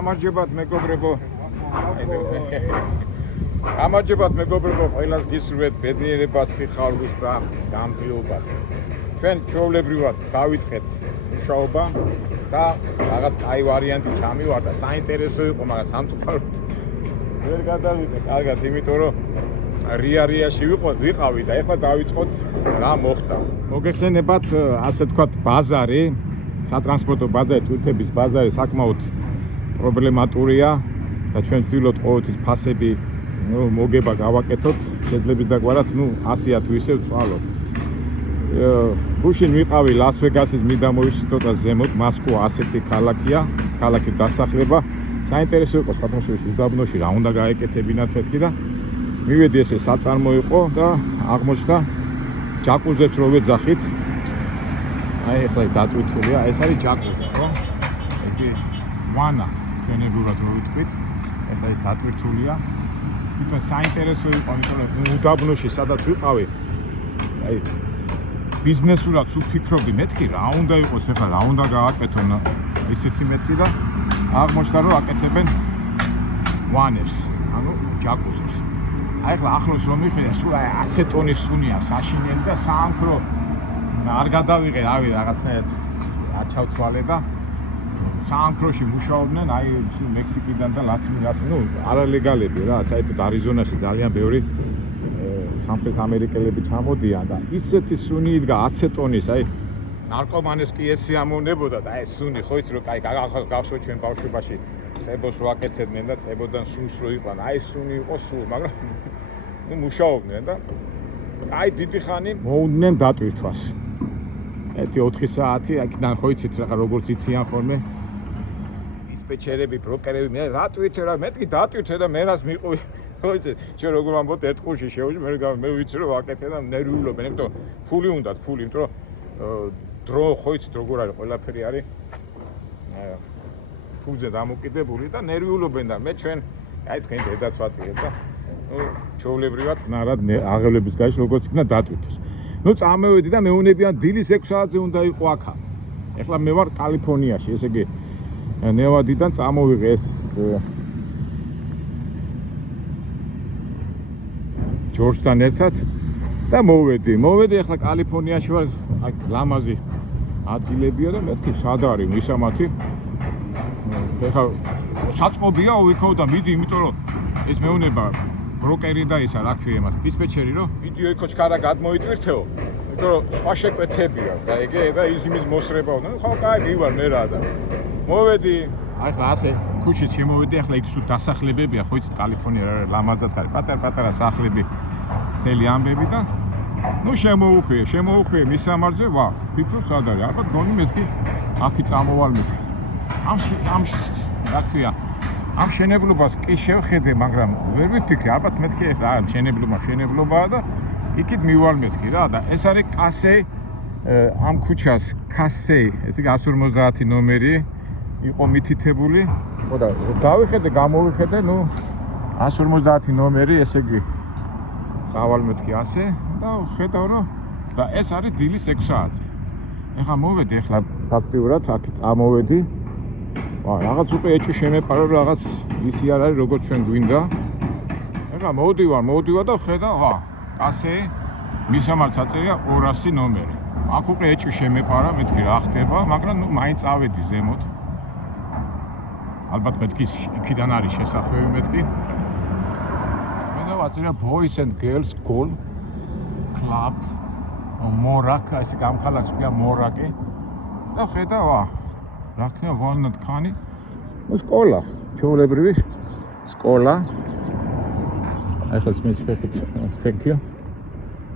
გამარჯობათ მეგობრებო. გამარჯობათ მეგობრებო, ყველას გისურვებთ ბედნიერებას, სიხარულს და გამძლეობას. ჩვენ ჩვეულებრივად დავიწყეთ მუშაობა და რაღაც კაი ვარიანტი ჩამივარდა, საინტერესო იყო, მაგრამ სამწუხაროდ ვერ გადავიდე კარგად, იმიტომ რომ რიარიაში ვიყავი და ეხლა დავიწყოთ რა მოხდა. მოგეხსენებათ, ასე თქვათ, ბაზარი, სატრანსპორტო ბაზარი, თვითების ბაზარი საკმაოდ პრობლემატურია და ჩვენ ვცდილობთ ყოველთვის ფასები მოგება გავაკეთოთ, შეძლებს დაგვარად, 100-ად თუ ისე ვწვალოთ. გუშინ ვიყავი ლას-ვეგასის მიდამოისით და ზემოთ, მასკო ასეთი ქალაქია, ქალაქი დასახლება. საინტერესო იყო სათამაშოში უდაბნოში რა უნდა გაეკეთებინათ მეთქი და მივედი ესე საწარმო იყო და აღმოჩნდა ჯაკუზებს რო ვეძახით. აი ახლა დატვირთულია, ეს არის ჯაკუზი, ხო? ეს კი ვანა ჩვენებურად რო ვიტყვით, ახლა ეს დატვირთულია. თვითონ საინტერესო იყო, იმიტომ რომ უდაბნოში სადაც ვიყავი, აი ბიზნესურად სულ ფიქრობდი მეთქი რა უნდა იყოს ახლა, რა უნდა გააკეთონ ისეთი მეთქი და აღმოჩნდა რომ აკეთებენ ვანებს, ანუ ჯაკუზებს. აი ახლა ახლოს რომ მიხედა, სულ 100 ტონის სუნია საშინელი და საანქრო არ გადავიღე, რავი, რაღაცნაირად არ ჩავცვალე და საანქროში მუშაობდნენ, აი მექსიკიდან და ლათინიდან, არალეგალები რა, საერთოდ არიზონაში ძალიან ბევრი სამხრეთ ამერიკელები ჩამოდიან და ისეთი სუნი იდგა 100 ტონის, აი ნარკომანებს კი ეს ამოვნებოდა და ეს სუნი ხო იცი რომ კაი გავსვათ ჩვენ ბავშვობაში წებოს რო აკეთებდნენ და წებოდან სუნს რო იყვან, აი ეს სუნი იყო სულ, მაგრამ მუშაობდნენ და აი დიდი ხანი მოუნდნენ დატვირთვას. 1-4 საათი, აქედან ხო იცით რა როგორც იციან ხოლმე დისპეჩერები, ბროკერები, მე რატვირთე რა, მეთქი დატვირთე და მე რას მიყوي. ხო იცით, ჩვენ როგორ ამბობთ ერთ ყურში შევუჭი, მე ვიცი რომ ვაკეთე და ნერვიულობენ, იმიტომ ფული უნდათ, ფული, იმიტომ რომ დრო ხო იცით როგორ არის, ყველაფერი არის ფულზე დამოკიდებული და ნერვიულობენ და მე ჩვენ აი თქვენ დედაც ვატირებ და ჩვეულებრივად ხნარად აღელების გარეშე როგორც იქნა დატვირთეს. წამოვედი და მეუნებიან დილის 6 საათზე უნდა იყო აქა. ეხლა მე ვარ კალიფორნიაში, ესე იგი ნევადიდან წამოვიღე ეს ჯორჯთან ერთად და მოვედი ახლა კალიფორნიაში ვარ, აი ლამაზი ადგილებია და მეთქი სად არის მისამათი. ეხლა საწყობია ვიქო და მიდი, იმიტომ რომ ეს მეუნება ბროკერი და ისა რა ქვია იმას, დისპეჩერი რომ ვიდეო იქო ჩქარა გადმოიტვირთეო, იმიტომ რომ სხვა შეკვეთებია და ეგე და იმის მოსრება უნდა. ხო, კაი, მივარ მე რა და მოვედი, აი ხა ასე ქუჩით შემოვედი, ახლა იქ სულ დასახლებებია, ხო იცით კალიფორნია რა ლამაზად არის, პატარ-პატარა სახლები, მთელი ამბები და შემოუხვიე მისამართზე, ვა, ფიქრობ სად არის, ალბათ გონი მეთქი აქი წამოვალ მეთქი. ამ რა ქვია, ამ შენებლობას კი შევხედე, მაგრამ ვერ ვიფიქრე, ალბათ მეთქი ეს მშენებლობაა და იქით მივალ მეთქი რა და ეს არის კასე, ამ ქუჩას კასე, ეს იგი 150 ნომერი იყო მითითებული. ხო და გამოვიხედე, 150 ნომერი, ესე იგი წავალ მეთქი ასე და ხედავ რომ და ეს არის დილის 6 საათზე. ეხლა მოვედი, ეხლა ფაქტიურად აქ წამოვედი. რაღაც უკვე ეჭვი შემეპარა, რაღაც ისი არ არის როგორც ჩვენ გვინდა. ეხლა მოვდივარ და ხედავ, კასე მისამართს აწერია 200 ნომერი. აქ უკვე ეჭვი შემეპარა, მეთქი რა ხდება, მაგრამ მაინც წავედი ზემოთ. ალბათ მეთქი იქიდან არის შესახვევი მეთქი. ხედავ აწერია Boys and Girls Golf Club მორაკა, ეს გამხალახს ქვია მორაკი. და ხედავ, რა ხდება ვანად ხანი? სკოლა, ჩვეულებრივი სკოლა. ახლა მეც ფეხით, thank you.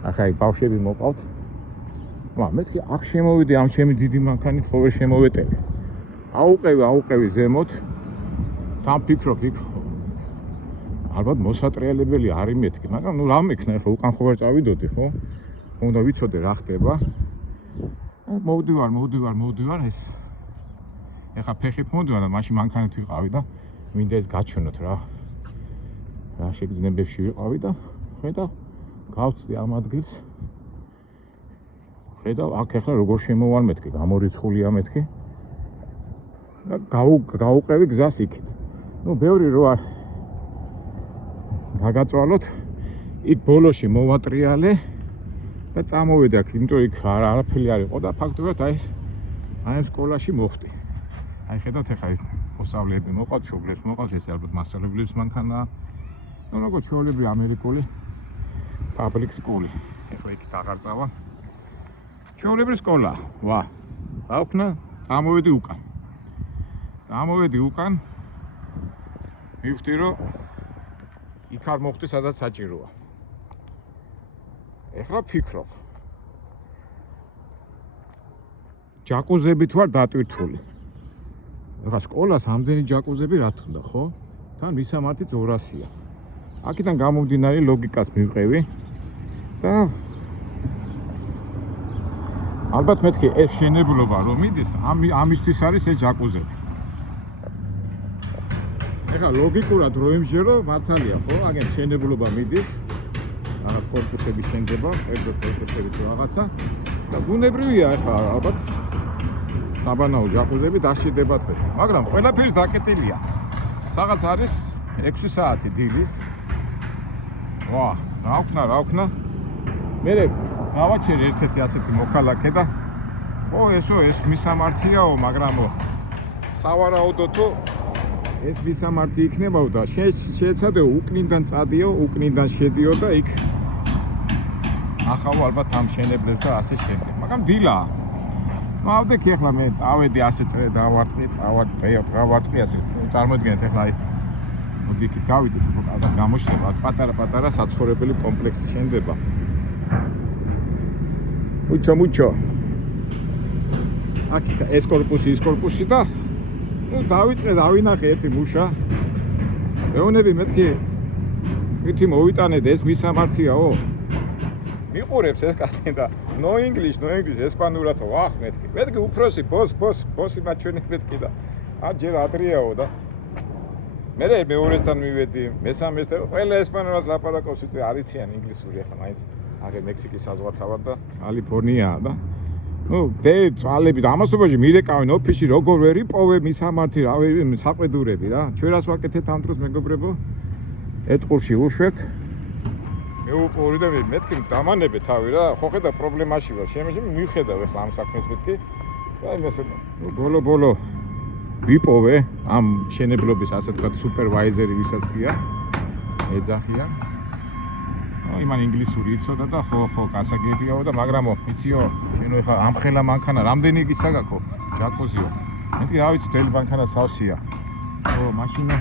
ახლა ბავშვები მოყავთ. მეთქი აქ შემოვიდი ამ ჩემი დიდი მანქანით, ხო ვერ შემოვეტევი. აუყევი ზემოთ. თან ფიქრობ. ალბათ მოსატრიალებელი არის მეთქი, მაგრამ რა მექნა ახლა უკან ხო ვერ წავიდოდი, ხო? უნდა ვიცოდე რა ხდება. მოვდივარ ეს ეხა ფეხით მოვდივარ და მაშინ მანქანით ვიყავი და მინდა ეს გაჩვენოთ რა შეგრძნებებში ვიყავი და ხედავ გავწდი ამ ადგილს. ხედავ აქ ახლა როგორ შემოვალ მეთქი, გამორიცხულია მეთქი. და გაუყევი გზას იქით. ბევრი როა გაგაწვალოთ, იქ ბოლოში მოვატრიალე და წამოვედი აქ, იმიტომ იქ არაფერი არ იყო და ფაქტობრივად აი ამ სკოლაში მოხდი. აი ხედავთ ეხლა მოსავლეები მოყავთ, მშობლებს მოყავთ, ეს ალბათ მასწავლებლების მანქანაა. როგორც ჩვეულებრივი ამერიკული public school. ეხლა იქით აღარ წავა. ჩვეულებრივი სკოლა. ვა. დავხნა, წამოვედი უკან. მივხვდი რომ იქ არ მოხდი, სადაც საჭიროა. ეხლა ფიქრობ. ჯაკუზებით ვარ დატვირთული. ეხლა სკოლას ამდენი ჯაკუზები რა თქმა უნდა, ხო? თან მისამართიც 200-ია. აქედან გამომდინარე ლოგიკას მივყევი და ალბათ მეთქი ეს შენებლობა რომ მიდის, ამისთვის არის ეს ჯაკუზები. ეხლა ლოგიკურად რო იმჟერო, მართალია ხო? აგენ შენებლობა მიდის. რაღაც კორპუსები შენდება, კორპუსები თუ რაღაცა და ბუნებრივია ეხლა ალბათ საბანაო ჯაკუზები დასჭირდება თქვენ. მაგრამ ყველაფერი დაკეტილია. რაღაც არის 6 საათი დილის. ვა, რა ვქნა. მე გავაჩერე ერთ-ერთი ასეთი მოქალაქე და ხო ეს მისამართიაო, მაგრამ სავარაუდო ეს მისამართი იქნებაო და შეეცადეო უკნიდან წადიო, უკნიდან შედიო და იქ ახავ ალბათ ამ შენებლებს და ასე შემდეგ. მაგრამ დილაა. ავდექი ახლა მე წავედი ასე დავარტყი ასე. წარმოიდგინეთ ახლა აი მოდი იქით გავიდეთ, უკან გამოჩნდება აქ პატარა საცხოვრებელი კომპლექსი შენდება. მუჩო. აქ ეს კორპუსი და დავინახე ერთი მუშა. მეუნები მეთქი თვითი მოვიტანეთ ეს მისამართიაო. მიყურებს ეს კაცი და no English ესპანურათო ვახ მეთქი უფროსი ბოსი მაჩვენი მეთქი და ჯერ ადრიაო და მე მეორესთან მივედი მესამესთან ყველა ესპანურად ლაპარაკობს იცი არიციან ინგლისური ახლა მაინც აგერ მექსიკის საზღვართავად და კალიფორნიაა და წვალები და ამასობაში მირეკავენ ოფისში როგორ ვერ იპოვე მისამართი რა საყვედურები რა ჩვენ რას ვაკეთეთ ამ დროს მეგობრებო ეტყურში უშვებთ მეუყური და მეთქი დამანებე თავი რა ხო ხედა პრობლემაში ვარ შემეჯი მიხედავ ახლა ამ საქმეს მეთქი და იმას ბოლო ვიპოვე ამ შენებლობის ასე თქვა სუპერვაიზერი ვისაც ქვია ეძახიან იმან ინგლისური იცოდა და ხო გასაგებიაო და მაგრამო იციო შენო ახლა ამ ხელა მანქანა რამდენი იგისა გაქო ჯაკუზიო მეთქი რა ვიცი თელი მანქანა სავსეა ხო მაშინა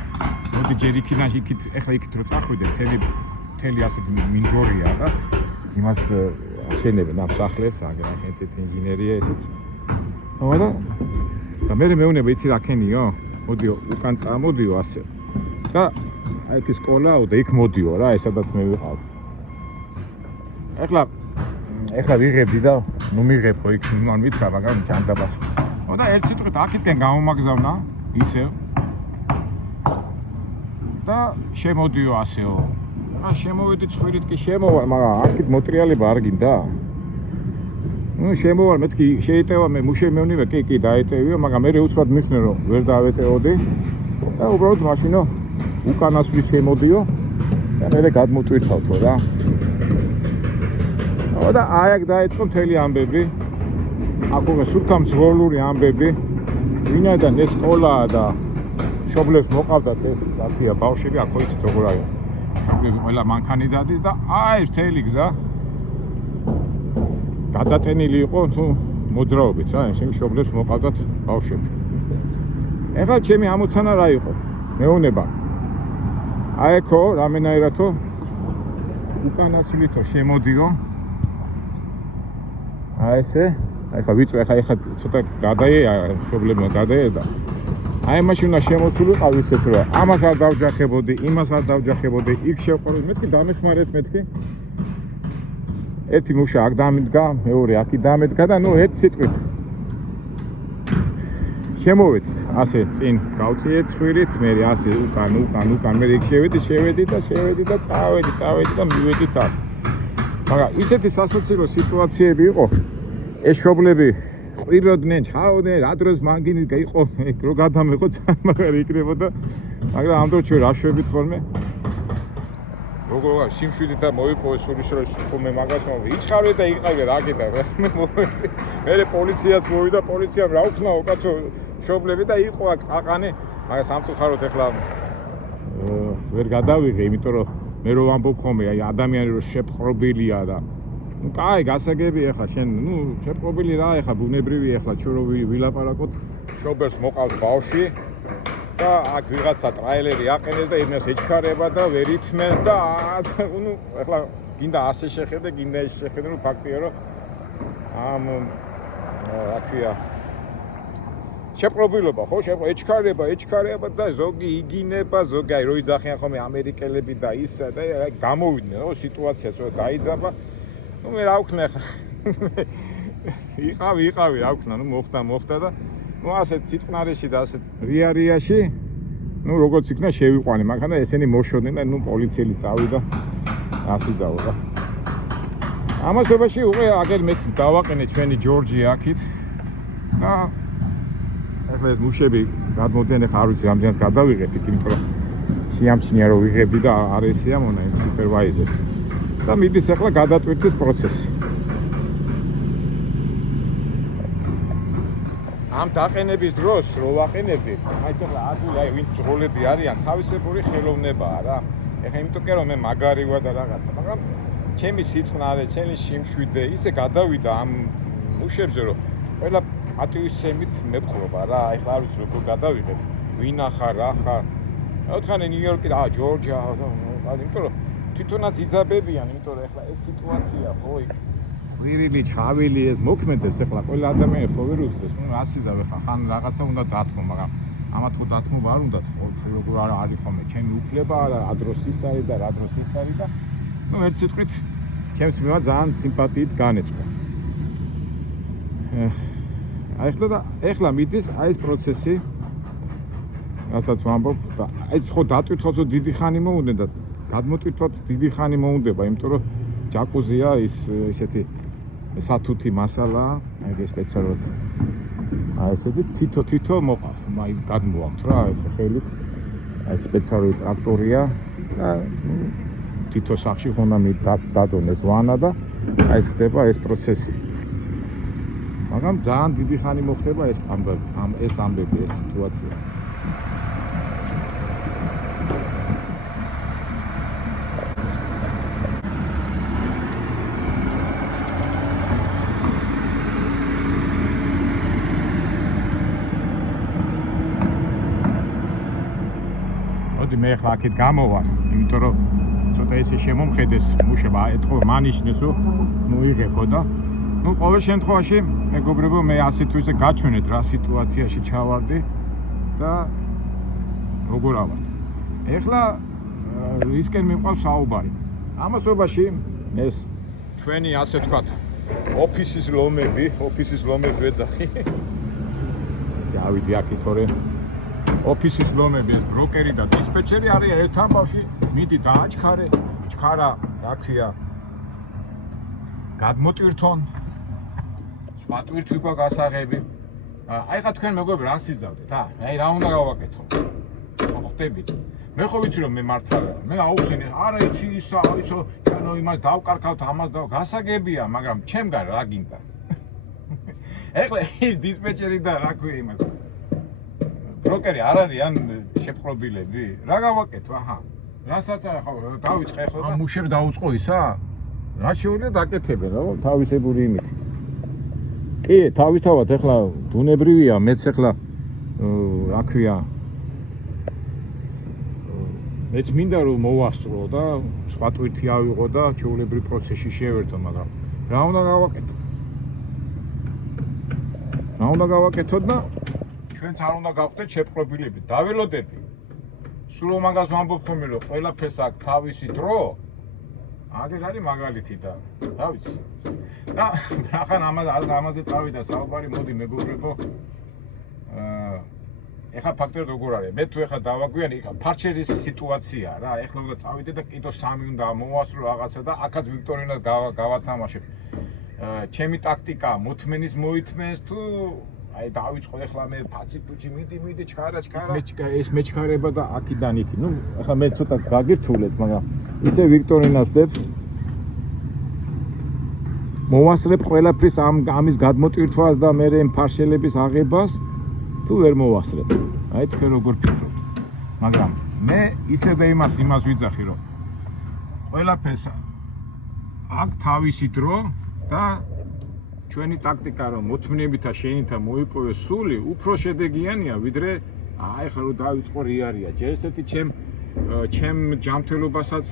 მოდი ჯერ იქიდან იქით ახლა იქით რო წახვიდე თელი ასეთი მინგორია და იმას აშენებენ ამ სახლებს აგენთეთ ინჟინერია ესეც ხო და მე მეუნება იცი რა ქენიო მოდიო უკან წამოდიო ასე და აი ეს სკოლაო და იქ მოდიო რა ესადაც მე ვიყავ ეხლა ვიღებდი და ნუ მიღებო იქ მან მითხრა მაგრამ ჯანდაბას ხო და ერთ სიტყვით აქეთკენ გამომაგზავნა ისევ და შემოდიო ასეო შემოვედი ცხვირით კი შემოვალ მაგრამ აქეთ მოტრიალება არ გინდა შემოვალ მეთქი შეიტევა მე მუშემევნივე კი დაეტევიო მაგრამ მე უცბად მიხნე რომ ვერ დავეტეოდი და უბრალოდ მაშინო უკანასვლით შემოდიო და მე გადმოტვირთავთო რა და აი აქ დაიწყო მთელი ამბები აქ უკვე სულთამძღოლური ამბები ვინაიდან ეს სკოლაა და მშობლებს მოყავდათ ეს რათია ბავშვები აქ ხო იცით როგორ არის მშობლები ყველა მანქანი დადის და აი მთელი გზა გადატენილი იყო თუ მოძრაობით რა ეს მშობლებს მოყავდათ ბავშვები ეხლა ჩემი ამოცანა რა იყო მეუნება აი ხო რამენაირათო უკანასვლითო შემოდიო აი ესე ეხლა ვიწვე ეხლა ცოტა გადაია მშობლებმა გადაია და აი მაშინ უნდა შემოსულიყავ ისეთ რომ ამას არ დავჯახებოდი, იმას არ დავჯახებოდი, იქ შევყავდი, მეთქი დამეხმარეთ მეთქი. ერთი მუშა აქ დამედგა, მეორე აქ დამედგა და ნუ ერთ სიტყვით შემოვედით, ასე წინ გავწიეთ ცხვირით, მე ასე უკან, მე იქ შევედი და წავედი და მივედით აქ. მაგრამ ისეთი სასაცილო სიტუაციები იყო, ეს მშობლები ყვიროდნენ, ჩაოდნენ, რა დროს მაგინი იყო, რო გადამეყო მაგარი იქნებოდა. მაგრამ ამ დროს ჩვენ რა შვებით ხოლმე? როგორ სიმშვიდე და მოიპოვე სულიშორე შუქუმე მაგას იჩხარვე და იყავე რა კიდე მე პოლიციაც მოვიდა პოლიციამ რა უქნაო კაცო შობლები და იყო აქ აყანე მაგას სამწუხაროდ ეხლა ვერ გადავიღე იმიტომ რომ მე რო ვამბობ ხოლმე აი ადამიანი რო შეპყრობილია და ნუ კაი გასაგები ეხლა შენ ნუ შეპყრობილი რა ეხლა ბუნებრივი ეხლა ჩვენ რო ვილაპარაკოთ შობელს მოყავს ბავშვი და აქ ვიღაცა ტრაილერი აყენებს და იმას ეჩქარება და ვერ ითმენს და ნუ ეხლა გინდა ასე შეხედე, გინდა ის შეხედე, რომ ფაქტია რომ ამ რა ქვია შეპყრობილობა ხო, ეჩქარება და ზოგი იგინება, ზოგი აი რო იძახიან ხოლმე ამერიკელები და ისა და გამოვიდნენ ხო სიტუაცია წო დაიძაბა. ნუ მე რა ვქნა ხა იყავი რა ვქნა, ნუ მოხდა და ნუ ასეთ სიწყნარეში და ასეთ რიარიაში ნუ როგორც იქნა შევიყვანე მაგან და ესენი მოშოდნენ და ნუ პოლიციელი წავიდა ასიზაო რა ამასობაში უკვე აგერ მეც დავაყენე ჩვენი ჯორჯი აქით და ახლა ეს მუშები გადმოდნენ ახლა არ ვიცი რამდენად გადავიღებთ იმიტომ რომ სიამჩნია რომ ვიღებდი და არ ესია მონა იმ სუპერვაიზერს და მიდის ახლა გადატვირთვის პროცესი ამ დაყენების დროს რო ვაყენებდი, აი ახლა ადვილი აი ვინც ძღოლები არიან, თავისებური ხელოვნებაა რა. ეხლა იმიტომ კი რომ მე მაგარი ვარ და რაღაცა, მაგრამ ჩემი სიწყნარე, ჩემი სიმშვიდე ისე გადავიდა ამ მუშებზე რომ ყველა პატივისცემით მეპყრობა რა. აი ახლა არ ვიცი როგორ გადავიღებ, ვინ ახარ, რა ხარ. ოთხანი ნიუ-იორკი და ჯორჯია, იმიტომ რომ თვითონაც იზაბებიან, იმიტომ რომ ეხლა ეს სიტუაცია ხო იქ ვირილი ჩავილი ეს მოქმედებს ეხლა ყველა ადამიანი ხო ვერ უძლებს ნუ ასიზავე ხან რაღაცა უნდა დათმო მაგრამ ამა თუ დათმობა არ უნდა თქო როგორ არის ხოლმე ჩემი უფლება რა დროს ის არის და რა დროს ის არის და ნუ ერთ სიტყვით ჩემს მივა ძალიან სიმპათიით განეწყო აი ეხლა მიდის აი ეს პროცესი რასაც ვამბობ და აი ხო დატვირთვაც დიდი ხანი მოუნდა და გადმოტვირთვაც დიდი ხანი მოუნდება იმიტომ რომ ჯაკუზია ისეთი სათუთი მასალა, აი სპეციალურად აი ესეთი თითო მოყავს, აი გადმოვაქვთ რა ეს ხელით. აი სპეციალური ტრაქტორია და თითო სახში ხონდა დადონეს ვანა და აი ეს ხდება ეს პროცესი. მაგრამ ძალიან დიდი ხანი მოხდება ეს ამბები, ეს სიტუაცია. მე ხა აქეთ გამოვარ, იმიტომ რომ ცოტა ესე შემომხედეს მუშება, ეთქო მანიშნეს რომ მოიღებო და ნუ ყოველ შემთხვევაში მეგობრებო მე ასე თუ ისე გაჩვენეთ რა სიტუაციაში ჩავარდი და როგორ ავართ. ეხლა ისკენ მიყვავს საუბარი. ამასობაში ეს ჩვენი ასე ვთქვათ ოფისის ლომები ვეძახი. დავიდი აქეთ თორე ოფისის ლომები, ბროკერი და დისპეჩერი არიან ერთ ამბავში, მიდი დააჩქარე, ჩქარა, რა ქვია, გადმოტვირთონ, სხვა ტვირთვი გვაქვს გასაღები. აი ხა თქვენ მეგობრებო რას იზავდეთ, აი რა უნდა გავაკეთო? ხვდებით. მე ხო ვიცი რომ მე მართალი ვარ. მე აუხსენე, არა იცი ისა, იცო, ჩანო იმას დავკარგავთ, ამას გასაგებია, მაგრამ ჩემგან რა გინდა? ეხლა ის დისპეჩერი და რა ქვია იმას ბროკერი არ არის ან შეპყრობილები? რა გავაკეთო? აჰა. რასაც ახლა დავიწყე ხო და ამ მუშებს დაუწყო ისა? რა შეუძლია დაკეთებენ რა თავისებური იმით. კი, თავისთავად ახლა ბუნებრივია, მეც ახლა რა ქვია მეც მინდა რომ მოვასწრო და სხვა ტვირთი ავიღო და ჩვეულებრივ პროცესში შევერთო, მაგრამ რა უნდა გავაკეთო? რა უნდა გავაკეთო და ჩვენც არ უნდა გავხდეთ შეპყრობილები, დაველოდები. სულ რომ მაგას ვამბობ ხოლმე რომ ყველაფერს აქვს თავისი დრო, აგერ არის მაგალითი და რა ვიცი. და ახლა ამაზე წავიდა საუბარი, მოდი მეგობრებო. ეხლა ფაქტობრივად როგორ არის? მე თუ ეხლა დავაგვიანე, ეხლა ფარჩერის სიტუაციაა რა. ეხლა უნდა წავიდე და კიდო 3 უნდა მოვასწრო რაღაცა და აქაც ვიქტორინას გავათამაშებ. ჩემი ტაქტიკა მოთმენის მოითმენს თუ აი დავიწყო ახლა მე ფაციფუჩი მიდი ჩქარა ეს მეჩქარება და აქიდან იქ ნუ ახლა მე ცოტა გაგირთულეთ მაგრამ ისე ვიქტორინას ვდებ მოვასწრებ ყველაფრის ამის გადმოტვირთვას და მე იმ ფარშელების აღებას თუ ვერ მოვასწრებ აი თქვენ როგორ ფიქრობთ მაგრამ მე ისე და იმას ვიძახი რომ ყველაფერს აქ თავისი დრო და ჩვენი ტაქტიკა რომ მოთმნებითა შენითა მოიპოვოს სული უფრო შედეგიანია ვიდრე აი ხა რომ დავიწყო რიარია ჯერ ესეთი ჩემ ჯანმრთელობასაც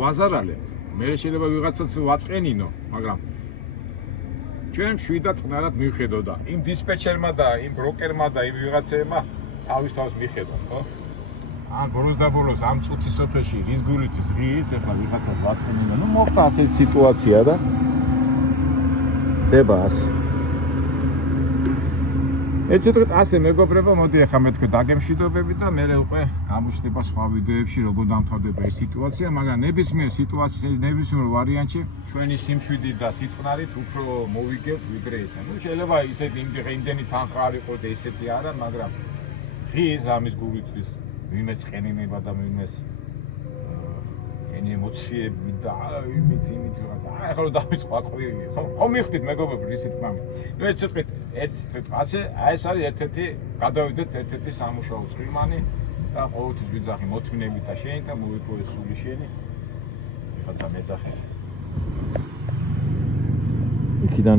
ვაზარალებ მე შეიძლება ვიღაცას ვაწყენინო მაგრამ ჩვენ შვიდად წნარად მივხედო და იმ დისპეჩერმა და იმ ბროკერმა და იმ ვიღაცებმა თავის მიხედო ხო ან ბოლოს და ბოლოს ამ წუთის სოფელში რის გულისთვის ღირს ახლა ვიღაცას ვაწყენინო ნუ მოხდა ასეთი სიტუაცია და დებას ეს ცოტა ასე მეგობრებო მოდი ახლა მე თქვენ დაგემშვიდობები და მე უკვე გამოჩნდება სხვა ვიდეოებში როგორ დამთავრდება ეს სიტუაცია მაგრამ ნებისმიერ სიტუაციაში ნებისმიერ ვარიანტში ჩვენი სიმშვიდე და სიწყნარით უფრო მოვიგებთ ვიდრე ესე ნუ შეიძლება ისეთი იმდენი თანხა არ იყოს და ესეთი არა მაგრამ ღირს ამის გულისთვის ვინმე წენინება და ვინმე ემოციები და იმით ვიღაც აი ხო დავიწყო აკვირია ხო მიხდით მეგობრებო ისეთ თქმამი ნუ ერთ სიტყვით ასე აი ეს არის ერთ-ერთი გადავიდეთ ერთ-ერთი სამუშაო წვიმანი და ყოველთვის ვიძახი მოთმინებით და შენი და მოვიპოვე სული შენი ვიღაცა მეძახეს იქიდან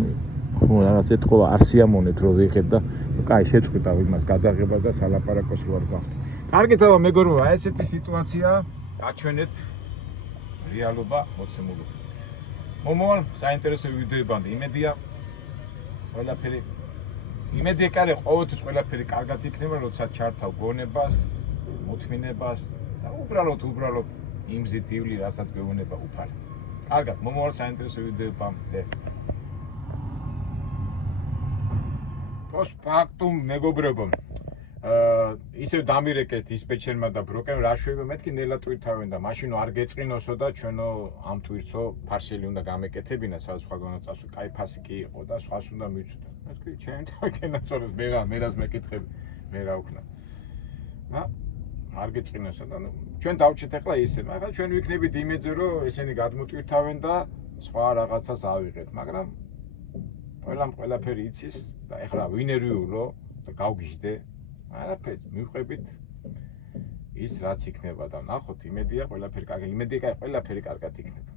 ხო რაღაც ეთქვა არ სიამონეთ რო ვიღებ და კაი შეწყვიტა იმას გადაღებას და სალაპარაკოს რო არ გვახდა კარგით აბა მეგობრებო აი ესეთი სიტუაცია გაჩვენეთ რეალობა მოცემული. მომავალ საინტერესო ვიდეოებამდე იმედია ყველაფერი იმედია კარი ყოველთვის ყველაფერი კარგად იქნება როცა ჩართავ გონებას, მოთმინებას და უბრალოდ იმზით ივლი რასაც გვეუბნება უფალი. კარგად მომავალ საინტერესო ვიდეოებამდე. პოსტფაქტუმ მეგობრებო ისევ დამირეკეთ დისპეჩერმა და ბროკერმა რა შეიძლება მეთქი ნელა ტვირთავენ და მაშინ არ გეწყინოსო და ჩვენო ამ ტვირთსო ფარშელი უნდა გამეკეთებინა სადაც სხვა განაწასო კაი ფასი კი იყო და სხვას უნდა მივცვით მეთქი ჩემი თაკენაცორეს მე რას მეკითხები მე რა ვქნა არ გეწყინოსო და ჩვენ დავჭით ახლა ისე მაგრამ ჩვენ ვიქნებით იმედზე რომ ესენი გადმოტვირთავენ და სხვა რაღაცას ავიღეთ მაგრამ ყველაფერი იცის და ახლა ვინერიულო და გავგიჟდე არაფერი მივყვებით ის რაც იქნება და ნახოთ იმედია ყველაფერი კარგად იქნება